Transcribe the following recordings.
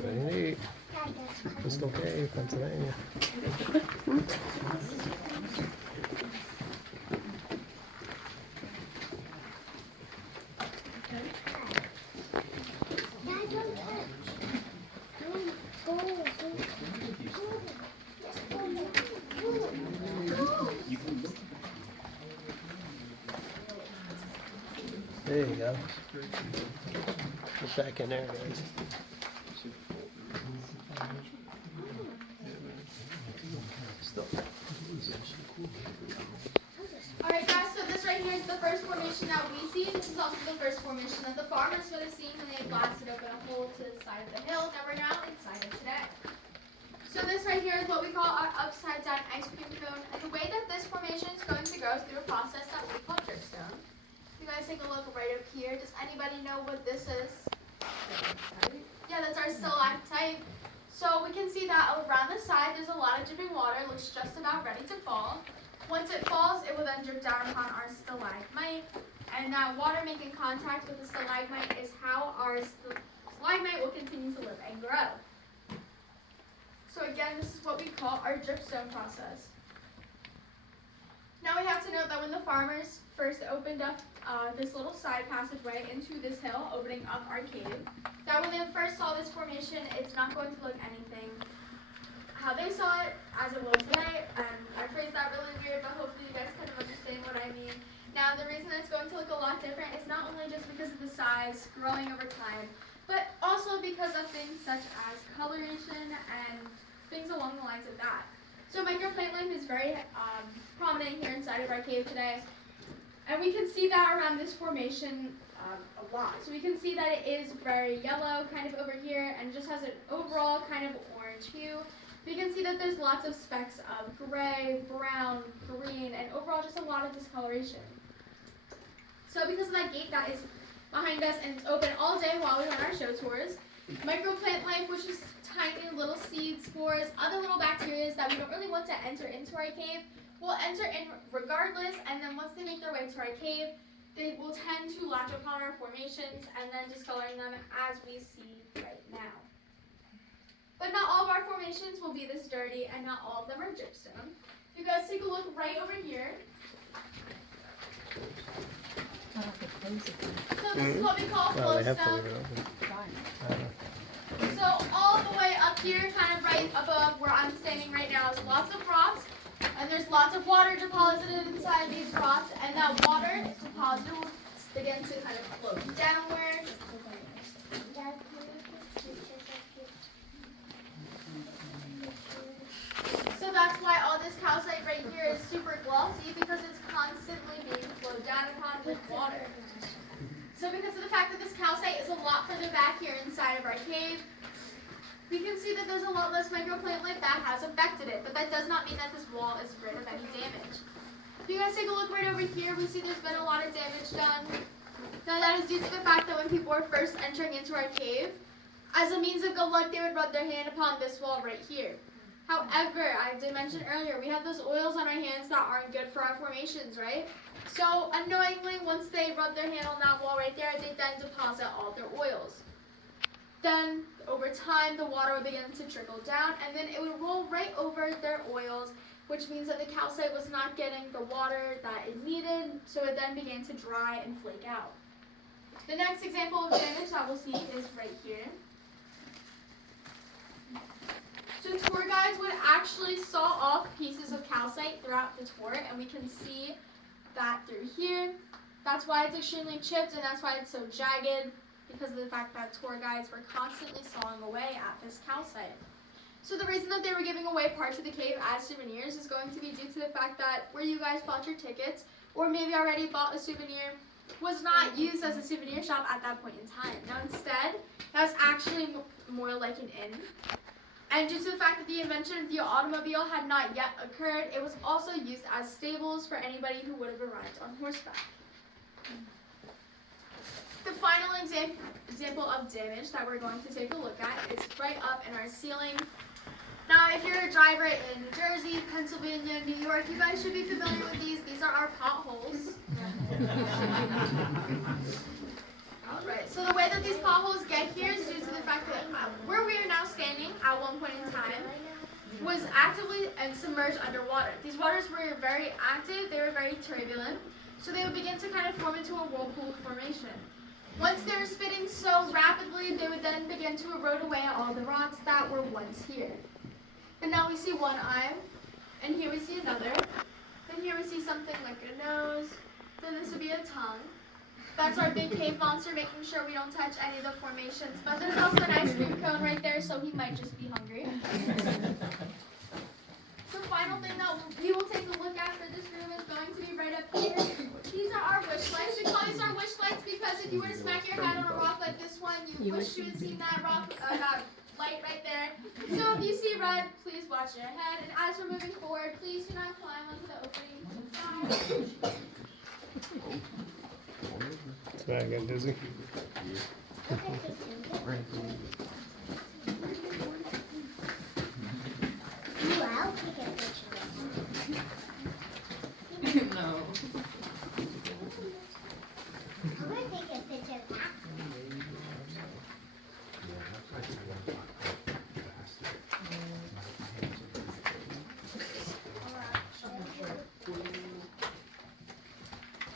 Very neat. Crystal Cave, Pennsylvania. There you go. Get back in there, guys. Alright guys, so this right here is the first formation that we see. This is also the first formation that the farmers would have seen when they blasted open a hole to the side of the hill that we're now inside of today. So this right here is what we call our upside down ice cream cone. And the way that this formation is going to go is through a process that we call dripstone. You guys take a look right up here. Does anybody know what this is? Yeah, that's our stalactite. So we can see that around the side there's a lot of dripping water. It looks just about ready to fall. Once it falls, it will then drip down upon our stalagmite. And that water making contact with the stalagmite is how our stalagmite will continue to live and grow. So again, this is what we call our dripstone process. Now we have to note that when the farmers first opened up this little side passageway into this hill, opening up our cave, that when they first saw this formation, it's not going to look anything how they saw it as it will today. And I phrased that really weird, but hopefully you guys kind of understand what I mean. Now the reason it's going to look a lot different is not only just because of the size growing over time, but also because of things such as coloration and things along the lines of that. So microplant life is very prominent here inside of our cave today. And we can see that around this formation a lot. So we can see that it is very yellow kind of over here and just has an overall kind of orange hue. We can see that there's lots of specks of gray, brown, green, and overall just a lot of discoloration. So because of that gate that is behind us and it's open all day while we run our show tours, microplant life, which is tiny little seeds, spores, other little bacteria that we don't really want to enter into our cave, will enter in regardless, and then once they make their way to our cave, they will tend to latch upon our formations and then discoloring them as we see right now. But not all of our formations will be this dirty, and not all of them are dripstone. If you guys take a look right over here. So this is what we call flowstone. So all the way up here, kind of right above where I'm standing right now, is lots of rocks, and there's lots of water deposited inside these rocks, and that water deposited will begin to kind of float downward. So that's why all this calcite right here is super glossy, because it's constantly being flowed down upon with water. So because of the fact that this calcite is a lot further back here inside of our cave, we can see that there's a lot less microplant life that has affected it, but that does not mean that this wall is rid of any damage. If you guys take a look right over here, we see there's been a lot of damage done. Now that is due to the fact that when people were first entering into our cave, as a means of good luck, they would rub their hand upon this wall right here. However, I did mention earlier, we have those oils on our hands that aren't good for our formations, right? So unknowingly, once they rub their hand on that wall right there, they then deposit all their oils. Then, over time, the water will begin to trickle down, and then it would roll right over their oils, which means that the calcite was not getting the water that it needed, so it then began to dry and flake out. The next example of damage that we'll see is right here. So tour guides would actually saw off pieces of calcite throughout the tour, and we can see that through here. That's why it's extremely chipped, and that's why it's so jagged, because of the fact that tour guides were constantly sawing away at this calcite. So the reason that they were giving away parts of the cave as souvenirs is going to be due to the fact that where you guys bought your tickets, or maybe already bought a souvenir, was not used as a souvenir shop at that point in time. Now instead, that was actually more like an inn. And due to the fact that the invention of the automobile had not yet occurred, it was also used as stables for anybody who would have arrived on horseback. The final example of damage that we're going to take a look at is right up in our ceiling. Now, if you're a driver in New Jersey, Pennsylvania, New York, you guys should be familiar with these. These are our potholes. Alright, so the way that these potholes get fact that where we are now standing at one point in time was actively and submerged underwater. These waters were very active, they were very turbulent, so they would begin to kind of form into a whirlpool formation. Once they were spitting so rapidly, they would then begin to erode away all the rocks that were once here. And now we see one eye, and here we see another, and here we see something like a nose, then this would be a tongue. That's our big cave monster, making sure we don't touch any of the formations. But there's also an ice cream cone right there, so he might just be hungry. The final thing that we will take a look at for this room is going to be right up here. These are our wish lights. We call these our wish lights because if you were to smack your head on a rock like this one, you wish you had seen that rock, that light right there. So if you see red, please watch your head. And as we're moving forward, please do not climb onto the opening side. Sorry, I got dizzy. I'll take a picture. No. I'm gonna take a picture of that.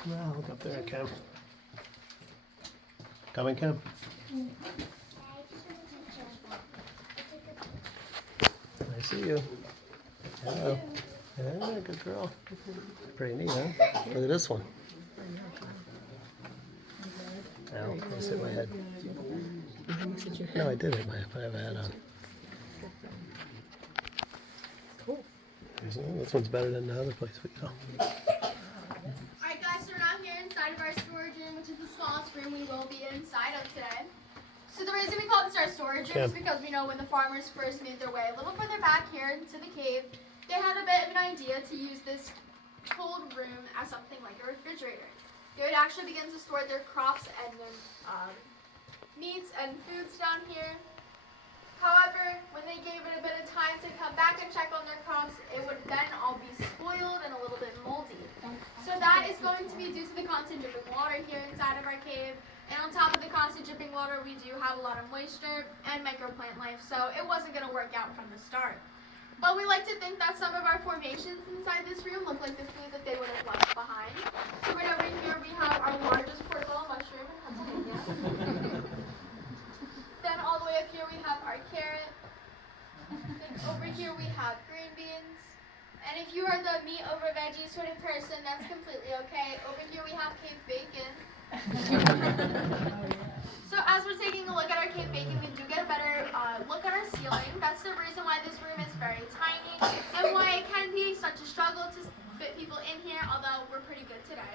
Well, look up there, Cam. Coming, Cam. I see you. Hello. Yeah, good girl. Pretty neat, huh? Look at this one. Ow, I just hit my head. No, I did hit my head, but I have a hat on. Cool. This one's better than the other place we go. Alright guys, so we're now here inside of our storage room, which is the smallest room we will be inside of today. So the reason we call this our storage room is because we know when the farmers first made their way a little further back here into the cave, they had a bit of an idea to use this cold room as something like a refrigerator. They would actually begin to store their crops and their meats and foods down here. However, when they gave it a bit of time to come back and check on their crops, it would then all be spoiled and a little bit moldy. So that is going to be due to the constant dripping water here inside of our cave. And on top of the constant dripping water, we do have a lot of moisture and microplant life, so it wasn't going to work out from the start. But we like to think that some of our formations inside this room look like the food that they would have left behind. So right over here we have our largest portobello mushroom in Pennsylvania. Then all the way up here we have our carrot. Then over here we have green beans. And if you are the meat over veggie sort of person, that's completely okay. Over here we have cave bacon. So as we're taking a look at our cave bacon, we do get a better look at our ceiling. That's the reason why this room is very tiny and why it can be such a struggle to fit people in here, although we're pretty good today.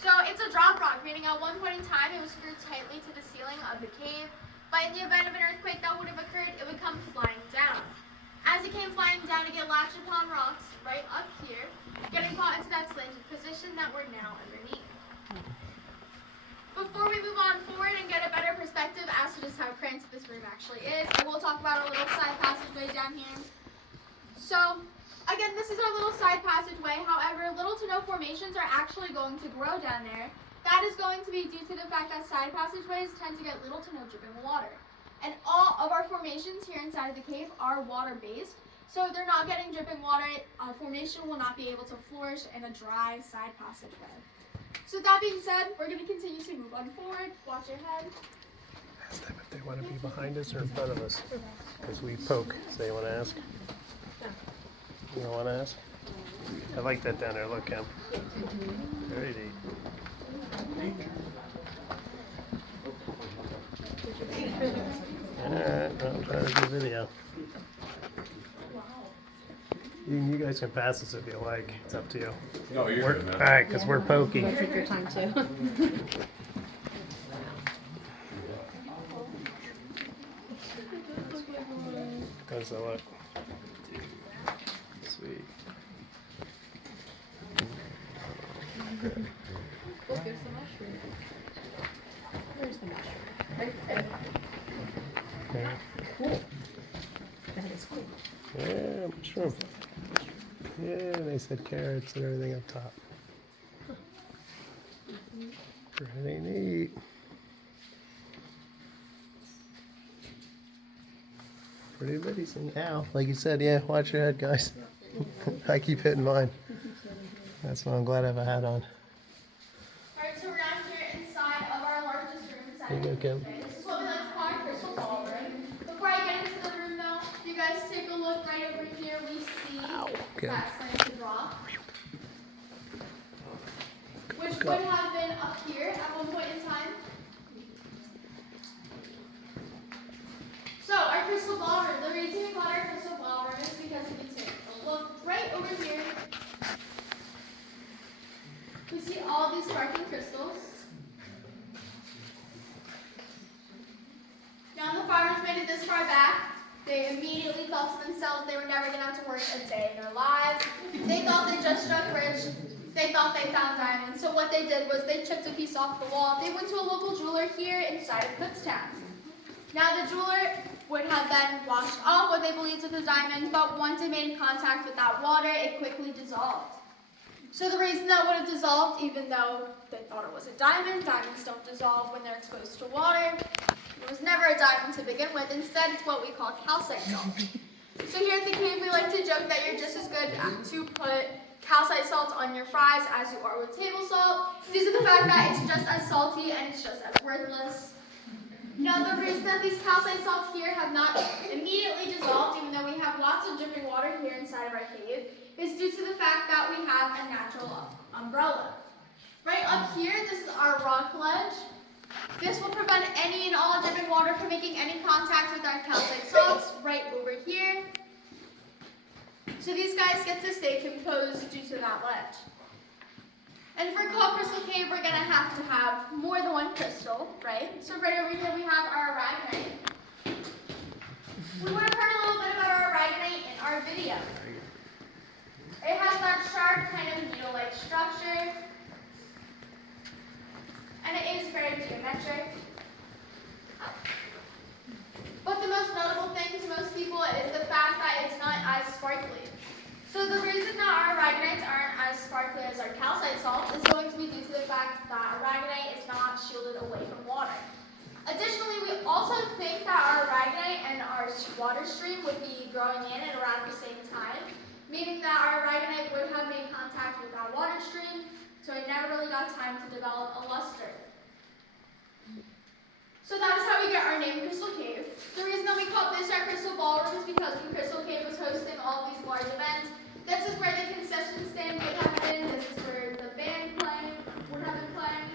So it's a drop rock, meaning at one point in time it was screwed tightly to the ceiling of the cave, but in the event of an earthquake that would have occurred, it would come flying down. As it came flying down, it get latched upon rocks right up here, getting caught into that slanted position that we're now underneath. Before we move on forward and get a better perspective as to just how cramped this room actually is, I will talk about our little side passageway down here. So, again, this is our little side passageway. However, little to no formations are actually going to grow down there. That is going to be due to the fact that side passageways tend to get little to no dripping water. And all of our formations here inside of the cave are water-based. So if they're not getting dripping water, a formation will not be able to flourish in a dry side passageway. So with that being said, we're going to continue to move on forward. Watch your head. Ask them if they want to be behind us or in front of us. Because we poke. So you want to ask? You don't want to ask? I like that down there. Look, Cam. Very neat. Alright, I'm trying to do video. You guys can pass this if you like. It's up to you. No, you're We're, good, man. alright, because we're pokey. Take your time too. How's that look? Sweet. Look, there's the mushroom. Where's the mushroom? Right there. Yeah, Cool. That is cool. yeah, mushroom. Yeah, they said carrots and everything up top. Pretty neat. Pretty amazing. Ow. Like you said, yeah, watch your head, guys. I keep hitting mine. That's why I'm glad I have a hat on. Alright, so we're down here inside of our largest room. Here you go, Kim. This is what we like to call our crystal ballroom. Before I get into the room though, if you guys take a look right over here, we see Okay. that slanted rock, which would have been up here at one point in time. So our crystal ballroom, the reason we call it our crystal ballroom is because if you take a look right over here, we see all these sparkling crystals. Now the farmers made it this far back. They immediately thought to themselves they were never going to have to work a day in their lives. They thought they just struck rich. They thought they found diamonds. So what they did was they chipped a piece off the wall. They went to a local jeweler here inside of Kutztown. Now the jeweler would have then washed off what they believed was a diamond, but once it made contact with that water, it quickly dissolved. So the reason that would have dissolved, even though they thought it was a diamond, diamonds don't dissolve when they're exposed to water. It was never a diamond to begin with. Instead, it's what we call calcite salt. So here at the cave, we like to joke that you're just as good to put calcite salt on your fries as you are with table salt, due to the fact that it's just as salty and it's just as worthless. Now, the reason that these calcite salts here have not immediately dissolved, even though we have lots of dripping water here inside of our cave, is due to the fact that we have a natural umbrella. Right up here, this is our rock ledge. This will prevent any and all dripping water from making any contact with our calcite salts right over here. So these guys get to stay composed due to that ledge. And for Call Crystal Cave, we're going to have more than one crystal, right? So right over here we have our aragonite. We would have heard a little bit about our aragonite in our video. It has that sharp kind of needle-like structure. And it is very geometric. But the most notable thing to most people is the fact that it's not as sparkly. So the reason that our aragonites aren't as sparkly as our calcite salts is going to be due to the fact that aragonite is not shielded away from water. Additionally, we also think that our aragonite and our water stream would be growing in at around the same time, meaning that our aragonite would have made contact with our water stream, so it never really got time to develop a luster. So that is how we get our name, Crystal Cave. The reason that we call this our Crystal Ballroom is because when Crystal Cave was hosting all of these large events, this is where the concession stand would have been, this is where the band would have been playing,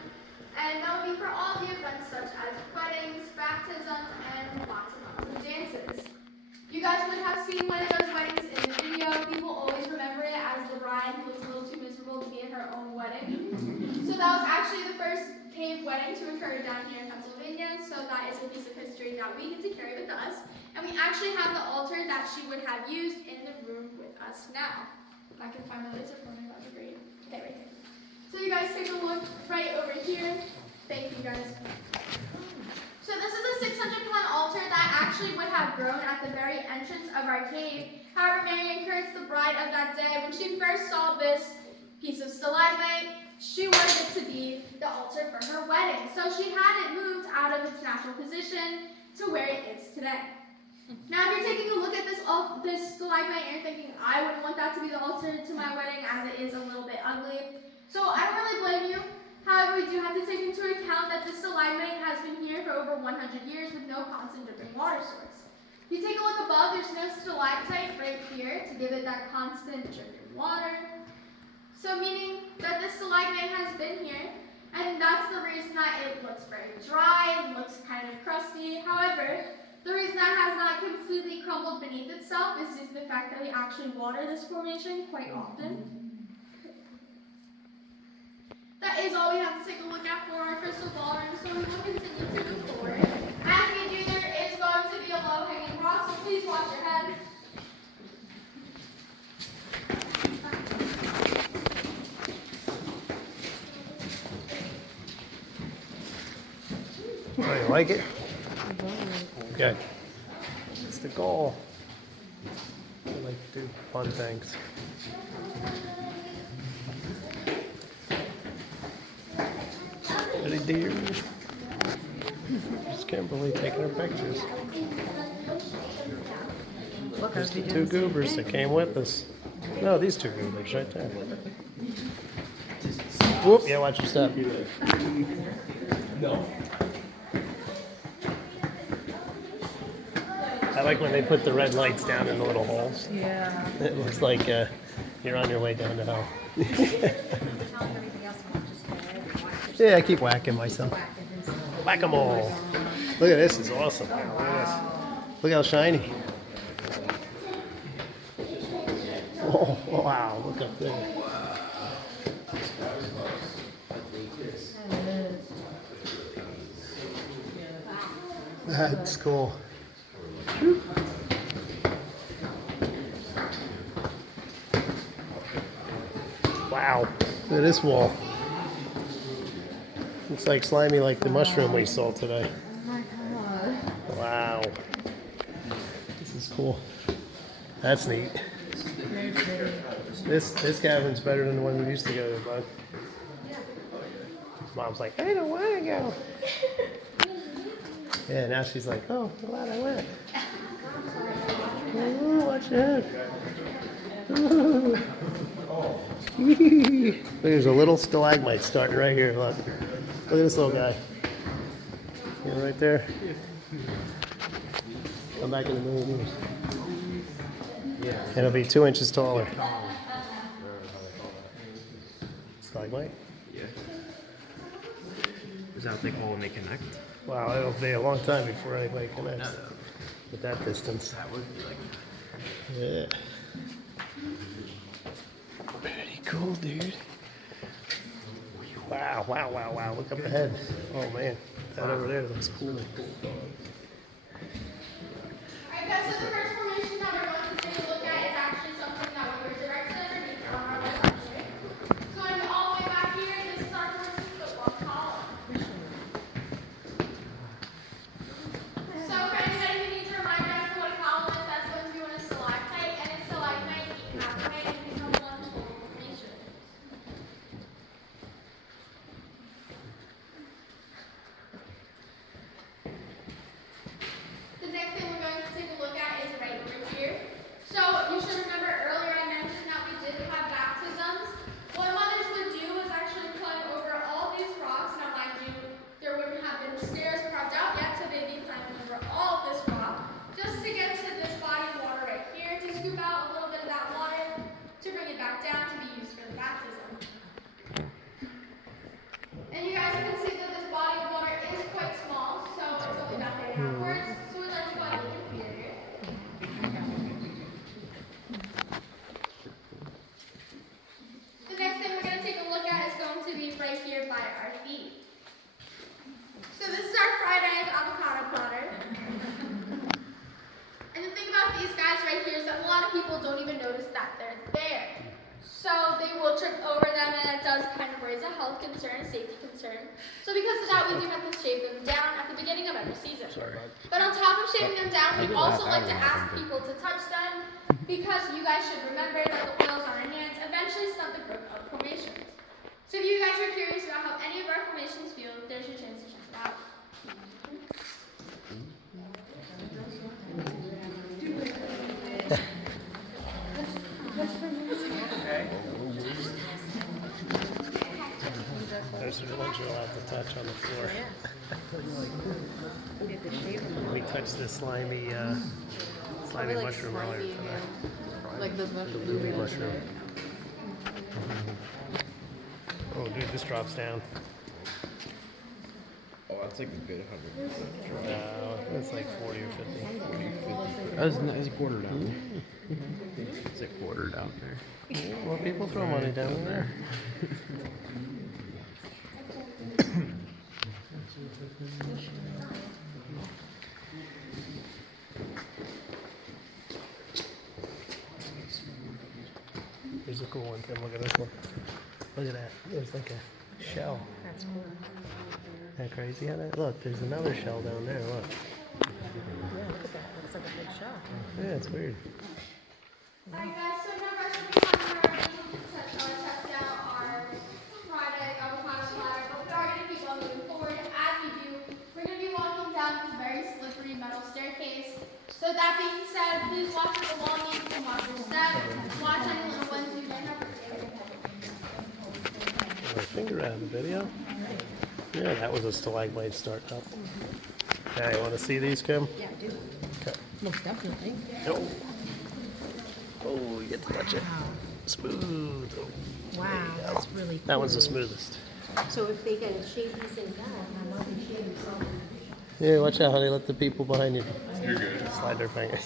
and that would be for all the events such as weddings, baptisms, and lots of dances. You guys would have seen one of those weddings in the video. People always remember it as the bride who was a little too miserable to be at her own wedding. So that was actually the first cave wedding to occur down here in Pennsylvania, so that is a piece of history that we get to carry with us. And we actually have the altar that she would have used in the room with us now. If I can find the laser pointer, that'd be great. Okay, right there. So you guys take a look right over here. Thank you guys. So this is a 600-pound altar that actually would have grown at the very entrance of our cave. However, Mary Ann Kurtz, the bride of that day, when she first saw this piece of stalagmite, she wanted it to be the altar for her wedding. So she had it moved out of its natural position to where it is today. Now, if you're taking a look at this stalagmite and you're thinking, I wouldn't want that to be the altar to my wedding as it is a little bit ugly. So I don't really blame you. However, we do have to take into account that this stalagmite has been here for over 100 years with no constant dripping water source. If you take a look above, there's no stalactite right here to give it that constant dripping water. So meaning that this stalagmite has been here, and that's the reason that it looks very dry, it looks kind of crusty. However, the reason that has not completely crumbled beneath itself is due to the fact that we actually water this formation quite often. That is all we have to take a look at for our crystal ballroom, so we will continue to move forward. As we do, there is going to be a low-hanging rock, so please watch your head. Oh, you like it? Good. It's the goal. I like to do fun things. Ready, dear? Just Kimberly taking her pictures. Look, There's the two goobers that came with us. No, these two goobers right there. Whoop, yeah, watch your step. I like when they put the red lights down in the little holes. Yeah. It looks like you're on your way down to hell. Yeah, I keep whacking myself. Whack-a-mole. Look at this, it's awesome. Look at this. Look how shiny. Oh, wow, look up there. That's cool. Wow, look at this wall. Looks like slimy like the mushroom we saw today. Oh my god. Wow. This is cool. That's neat. Very pretty. This cavern's better than the one we used to go to, bud. Mom's like, I don't want to go. Yeah, now she's like, oh, glad I went. Oh, watch out. Ooh. There's a little stalagmite starting right here. Look. Look at this little guy. Yeah, right there. Come back in a million years. And it'll be 2 inches taller. Stalagmite? Yeah. Is that what they call when they connect? Wow, it'll be a long time before anybody connects at that distance. That would be like. Yeah. Pretty cool, dude. Wow, wow, wow, wow. Look up ahead. Oh, man. That over there looks cool. Alright guys, so the first formation that we're going to take a look at is actually something that we were directed underneath on our left actually. It's going to be all the way back here. This is our first football column. So for anybody who needs a reminder as to what a column is, that's going to be when a stalactite and a stalagmite meet halfway and become one total formation. The next thing we're going to take a look at is right over here. So you should remember earlier I mentioned that we did have baptisms. What mothers would do was actually climb over all these rocks. Now mind you, there wouldn't have been stairs carved out yet, so they'd be climbing over all of this rock just to get to this body of water right here to scoop out a little bit of that water to bring it back down to be used for the baptism. And you guys can see that this body of water is quite small, so it's only that way outwards. So we'd like to go on the inferior. The next thing we're going to take a look at is going to be right here by our feet. So this is our fried egg avocado platter. And the thing about these guys right here is that a lot of people don't even notice that they're there. So they will trip over them, and it does kind of raise a health concern, a safety concern. So because of that, we do have to shave them down at the beginning of every season. But on top of shaving them down, we also like to ask people to touch them because you guys should remember that the oils on our hands eventually stunt the growth of formations. So if you guys are curious about how any of our formations feel, there's your chance to check it out. Those are the ones you're allowed to touch on the floor. We touched the slimy Probably like mushroom earlier slimy, today. yeah. Like the Bluey mushroom. Oh, dude, this drops down. Oh, that's like a good 100% drop. No, it's like 40 or 50. That's a quarter down. It's a quarter down there. Well, people throw money down there. Here's a cool one, Tim. Look at this one. Look at that. There's like a shell. That's cool. Isn't that crazy? How that? Look, there's another shell down there. Look. Yeah, look at that. Looks like a big shell. Yeah, it's weird. Alright guys, so now we're going to test out our fried egg avocado platter, but we are going to keep on moving forward. As we do, we're going to be walking down that being said, please watch your belongings and watch your step. Watch any little ones you may have My finger out of the video. Yeah, that was a stalagmite start up. Now, you want to see these, Kim? Yeah, I do. Okay. Most definitely. Oh, oh, you get to touch it. Wow. Smooth. Oh, Wow, that's really cool. that one's the smoothest. So if they can shave these things down, I love to shave some. Yeah, watch out, honey. Let the people behind you. You're good. Slide their finger.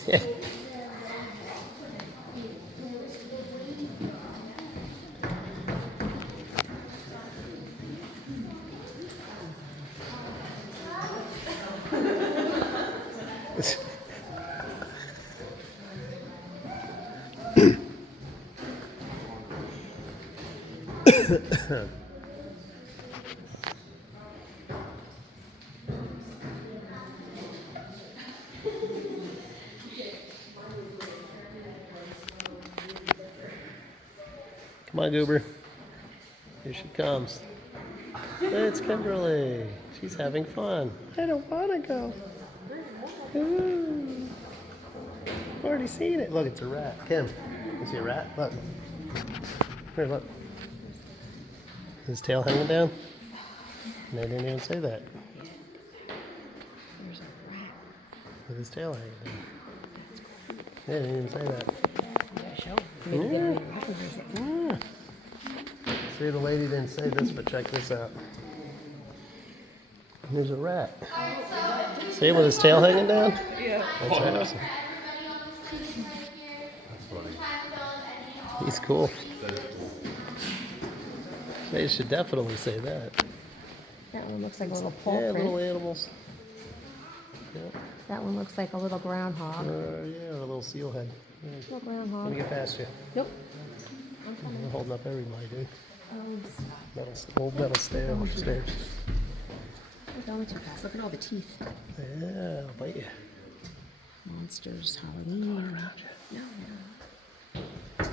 Come on, Goober. Here she comes. It's Kimberly. She's having fun. I don't want to go. Ooh. I've already seen it. Look, it's a rat. Kim, you see a rat? Look. Here, look. His tail hanging down? And they didn't even say that. There's a rat. With his tail hanging down. They didn't even say that. Yeah, show. Maybe get Yeah. a reference. Yeah. See, the lady didn't say this, but check this out. There's a rat. See, with his tail hanging down? Yeah. That's awesome. He's cool. They should definitely say that. That one looks like a little paw Yeah, print. little animals. Yeah, That one looks like a little groundhog. yeah, a little seal head. Yeah. Little Let me groundhog. get past you. Nope. I'm holding up everybody, dude. Oh, Old metal stairs. we're going too fast. Look at all the teeth. Yeah, I'll bite you. Monsters, Halloween. No, no.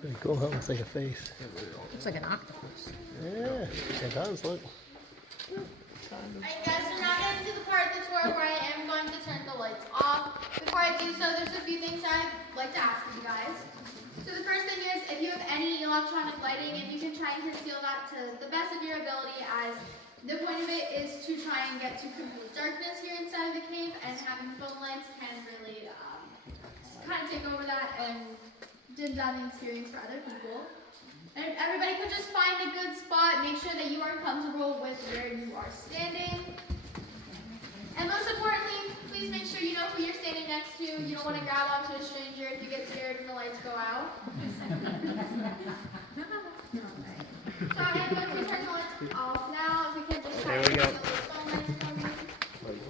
Pretty cool, huh? Looks like a face. Looks like an octopus. Yeah, it does, look. Alright guys, so now getting to the part of the tour where I am going to turn the lights off. Before I do so, there's a few things I'd like to ask you guys. So the first thing is, if you have any electronic lighting, if you can try and conceal that to the best of your ability, as the point of it is to try and get to complete darkness here inside of the cave, and having phone lights can really kind of take over that and dim down the experience for other people. And if everybody could just find a good spot, make sure that you are comfortable with where you are standing. And most importantly, please make sure you know who you're standing next to. You don't want to grab onto a stranger if you get scared when the lights go out. So I am going to turn the lights off now. If we can just try There we go. to conceal those phone lights for me.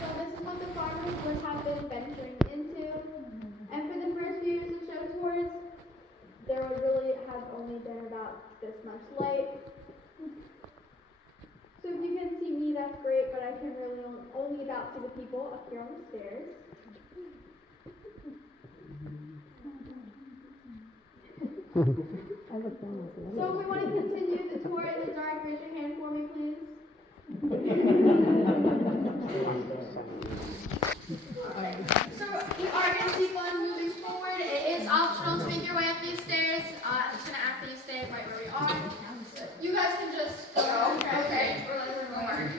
So this is what the farmers would have been venturing into. And for the first few years of show tours, there would really have only been about this much light. So if you can see me, that's great, but I can really only about see the people up here on the stairs. So if we want to continue the tour in the dark, raise your hand for me, please. So you are going to keep on moving forward. It is optional to make your way up these stairs. I'm just going to ask that you stay right where we are. You guys can just go. Okay. Or like more.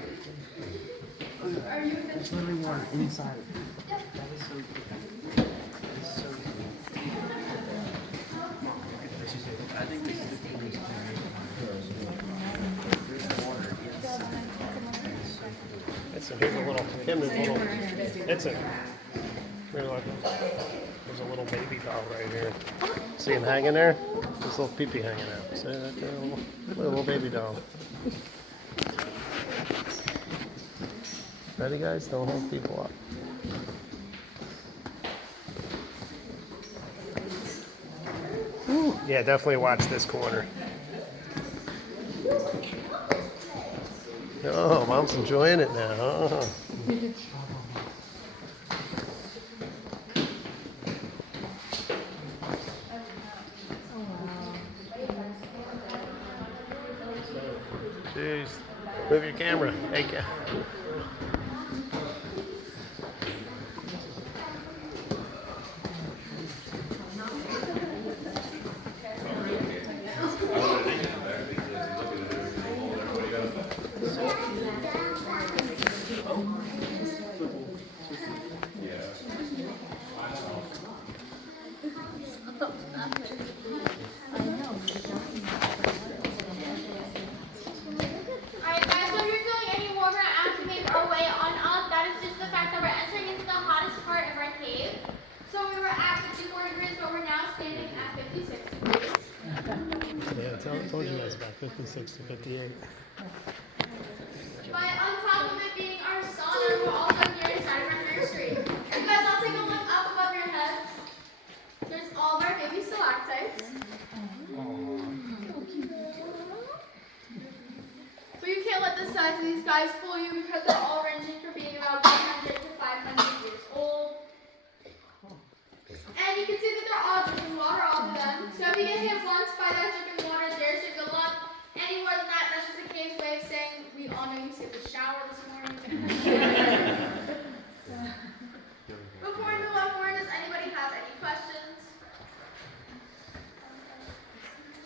Are you finished? Swimming water inside. Yep. That is so good. It's so good. I think this is the cutest It's a, here's a little, Kim, there's a little, it's a, here, look. There's a little baby doll right here. See him hanging there? This little pee-pee hanging out. See that there? Little baby doll. Ready, guys? Don't hold people up. Ooh. Yeah, definitely watch this corner. Oh, Mom's enjoying it now. Oh. Jeez. Move your camera. Hey, Alright guys, so if you're feeling any warmer as we make our way on up, that is just the fact that we're entering into the hottest part of our cave. So we were at 54 degrees, but we're now standing at 56 degrees. Yeah, I told you guys about 56 to 58. But on top of it being our sauna, we're also here inside of our nursery. You guys all take a look up above your heads. There's all of our baby stalactites. But you can't let the size of these guys fool you because they're all ranging from being about 100 to 500 years old. And you can see that they're all drinking water, all of them. So if you get hit once by that dripping water, there's your good luck. Any more than that, that's just a cave's way of saying we all know you skipped the shower this morning. Before we move on forward, does anybody have any questions?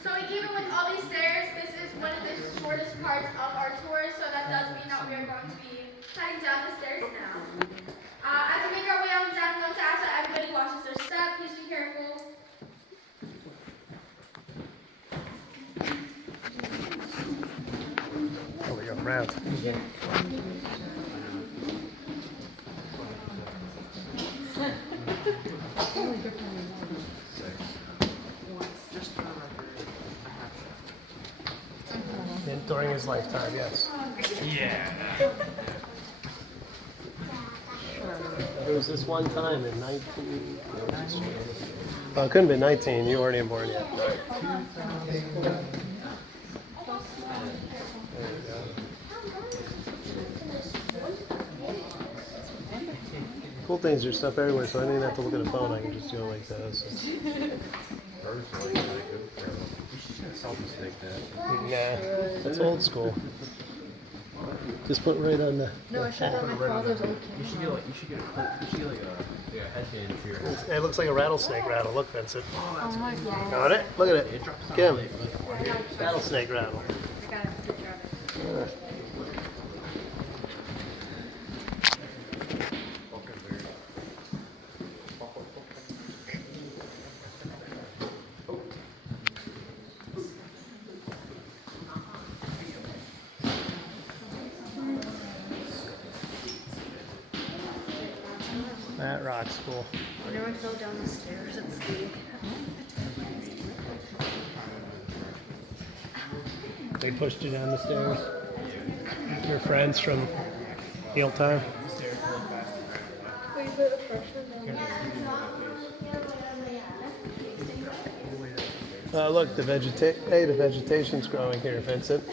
So even with all these stairs, this is one of the shortest parts of our tour, so that does mean that we are going to be heading down the stairs now. As we make our way on down, I'm going to ask that everybody watches their step. Please be careful. Oh, we go around. During his lifetime, yes. Yeah. It was this one time in 19... Well, it couldn't have been 19. You weren't even born yet. There you go. Cool things, there's stuff everywhere, so I don't even have to look at a phone. I can just go like this. Personally, you should selfie stick that. Nah, that's old school. Just put right on the. No, I showed on my father's old You should get like a headband for your head. It looks like a rattlesnake rattle. Look, Vincent. Oh my god. Got it? Look at it. It drops Kim. like Rattlesnake rattle. I got a picture of it. That rock's cool. I never fell down the stairs at school. They pushed you down the stairs. Your friends from Heel Time. Look, the vegetation's growing here, Vincent.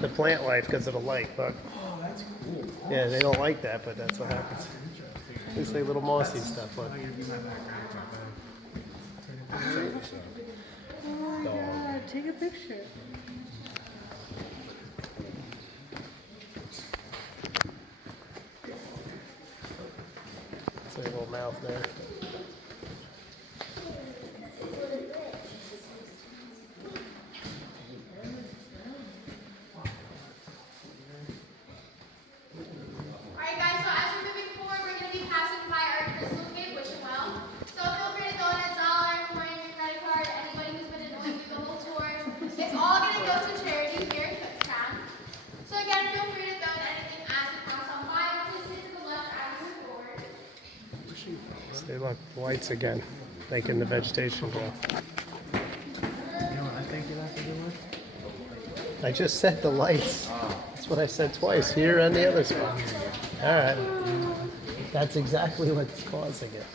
The plant life because of the light. Look. Oh, that's cool. Yeah, they don't like that, but that's what happens. It's like little mossy stuff. Look. Take a picture. It's like a little mouth there. Alright guys, so as we're moving forward, we're going to be passing by our crystal gate, Wish and Well. So feel free to throw in a dollar, coin, your credit card, anybody who's been annoying you the whole tour. It's all going to go to charity here in Kutztown. So again, feel free to throw in anything as we pass on by. Please sit to the left as we move forward. See, look, the lights again, making the vegetation grow. You know what I think you'll have to do with? I just said the lights. That's what I said twice, here and the other spot. All right. That's exactly what's causing it.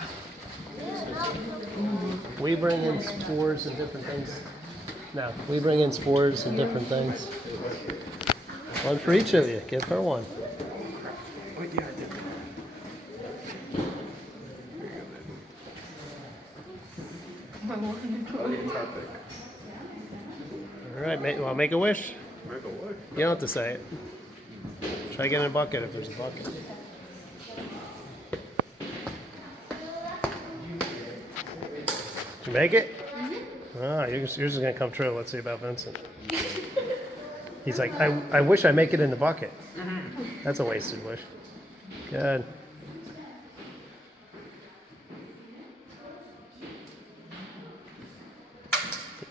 We bring in spores and different things. No, we bring in spores and different things. One for each of you. Give her one. Oh, yeah, I did. All right, want to make a wish? You don't have to say it. Try to get in a bucket if there's a bucket. Did you make it? Ah, yours is gonna come true. Let's see about Vincent. He's like, I wish I make it in the bucket. That's a wasted wish. Good.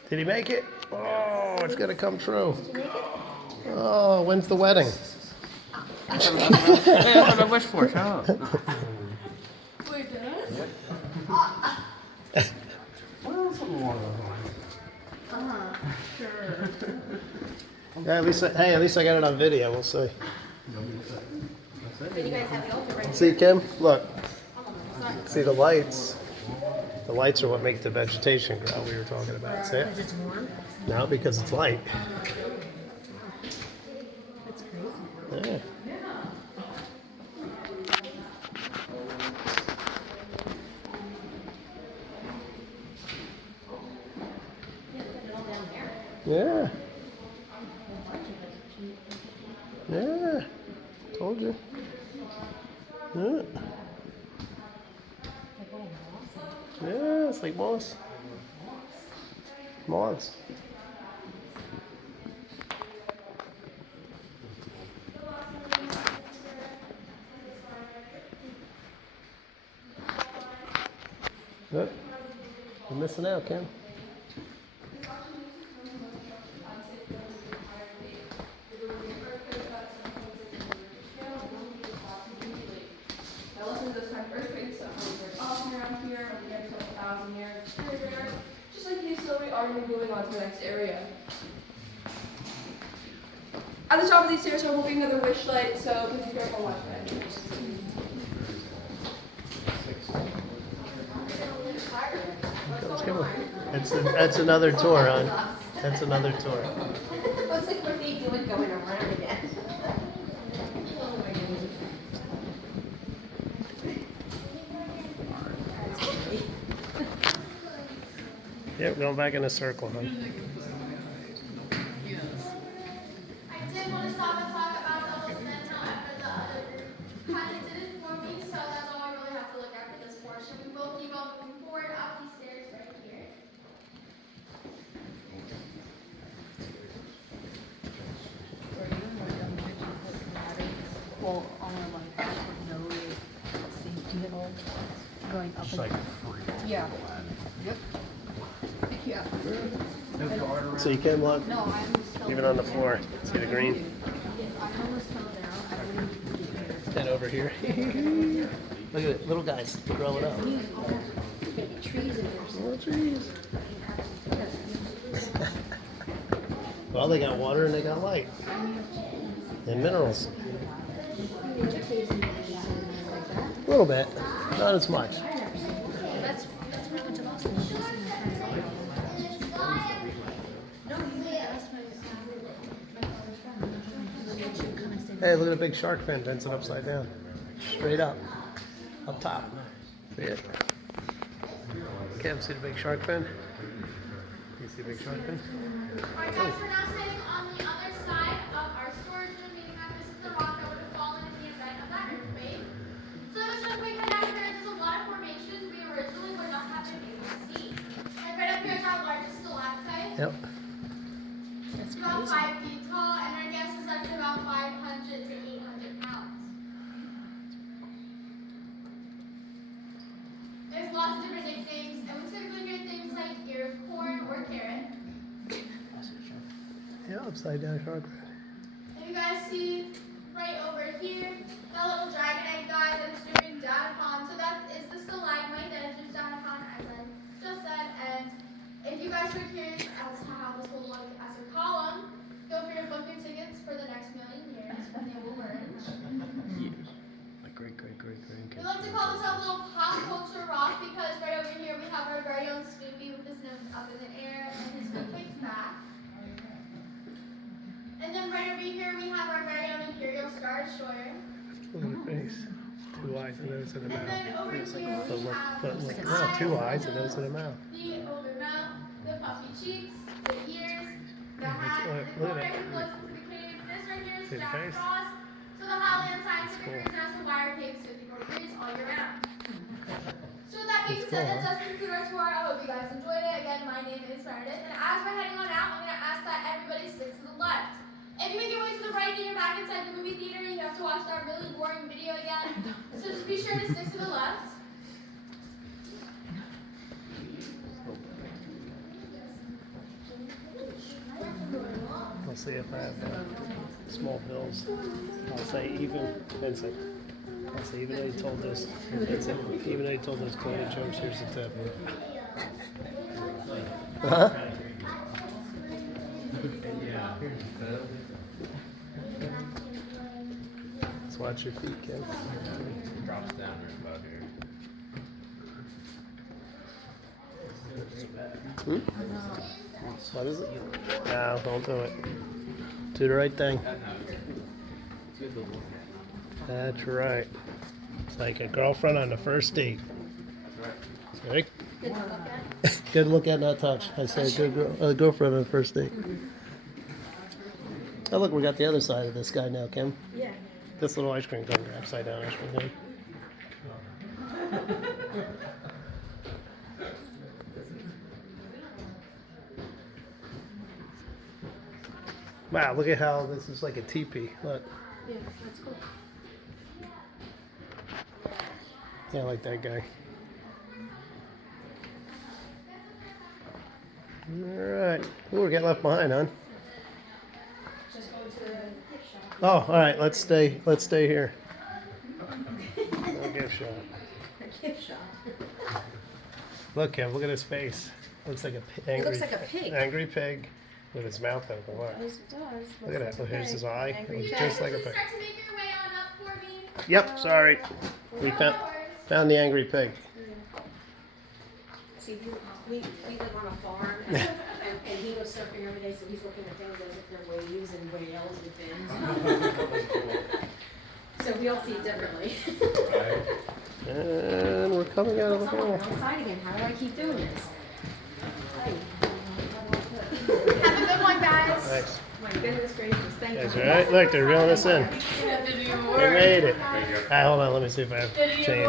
Did he make it? Oh, it's gonna come true. Oh, when's the wedding? That's what I wish for. Shut up. Wait, did I? Yeah, at least at least I got it on video. We'll see. But you guys have the altar right See, Kim? Look. See the lights? The lights are what make the vegetation grow. We were talking about. See it? because it's warm. No, because it's light. That's crazy. Yeah. Yeah. Yeah. Told you. Yeah. Yeah, it's like moss. Moths. Good. You're missing out, Kim. I listened to this time earthquakes that were often around here, we get to 1,000 years. Very rare. Just like you, slowly are moving on to the next area. At the top of these stairs, I'm hoping another wish light, so please be careful watch that. Let's give it. That's another tour, hon. That's another tour. What's like what they doing going around again? Yep, going back in a circle, hon. I did want to stop and talk about double spin, however, the other group kind of did it for me, so that's all I really have to look at for this portion. We will keep on moving forward up these stairs right here. Well, all our like no safety at all going up Just and like yeah. Yep. Yeah. so you can look. No, I'm still Even on the floor. See the green? I'm almost still there. I don't want to get here. And over here. Look at it, little guys growing up. Baby trees in there. Oh, trees. Well, they got water and they got light. And minerals. A little bit. Not as much. That's when I went to Boston. Hey, look at the big shark fin, Vincent, upside down. Straight up. Up top. See it? Kim, see the big shark fin? You see the big shark fin? Alright guys, we're now sitting on the other side of our storage room, meaning that this is the rock that would have fallen in the event of that earthquake. So just a quick head out here, there's a lot of formations we originally would not have been able to see. And right up here is our largest stalactite. Yep. It's about 5 feet tall, and our guess is up to about 500 to 800 pounds. There's lots of different nicknames, and we typically hear things like ear of corn or carrot. Yeah, upside down shark fin. And you guys see right over here, that little dragon egg guy that is dripping down upon. So that is the stalagmite that it drips down upon, as I just said. And if you guys are curious as to how this will look as a column, feel free to book your tickets for the next 1,000,000 years when they will merge. Like great. We like to call this a little pop culture rock because right over here we have our very own Snoopy with his nose up in the air and his feet kicked back. And then right over here we have our very own Imperial Star Destroyer. Look at the face. 2 eyes, a nose, and a And then mouth. over here But we look, have no, 2 eyes, a nose, and a mouth. the open mouth, the puffy cheeks, the ears, the hat, Look the at color it. he looks See the Jack face? Frost. So the Holly and Scientific Cool. reason as to why our cakes 50 degrees all year round. So with that being That's said, cool, that does conclude our tour. I hope you guys enjoyed it. Again, my name is Meredith, and as we're heading on out, I'm gonna ask that everybody sticks to the left. If you make your way to the right and you're back inside the movie theater, you have to watch that really boring video again. So just be sure to stick to the left. I'll see if I have small bills. I'll say even, Vincent. I'll say even though you told those, Vincent, even though you told those quoted jokes, here's the tip. Huh? Let's watch your feet, Ken. Drops down right about here. What is it? No, don't do it. Do the right thing. That's right. It's like a girlfriend on the first date. Right? Good look at, not touch. I say girlfriend on the first date. Oh look, we got the other side of this guy now, Kim. Yeah. This little ice cream cone, upside down ice cream cone. Wow, look at how this is like a teepee. Look. Yeah, that's cool. Yeah, I like that guy. Alright. Ooh, we're getting left behind, huh? Oh, alright, let's stay here. No gift shop. A gift shop. Look, Kev, look at his face. Looks like a angry, looks like a pig. Angry pig with his mouth open. Look. It does. Look at that. Look, here's his eye. Angry It was You pig. guys just like a please pig. start to make your way on up for me. Yep, sorry. We found the angry pig. See, we live on a farm, and he goes surfing every day, so he's looking at things as if they're waves and whales and fins. So we all see it differently. And we're coming out of the hole. Outside again, how do I keep doing this? Have a good one, guys. Thanks. My goodness gracious, thank That's you. all right. Look, they're reeling us in. They made it. All right, hold on. Let me see if I have change.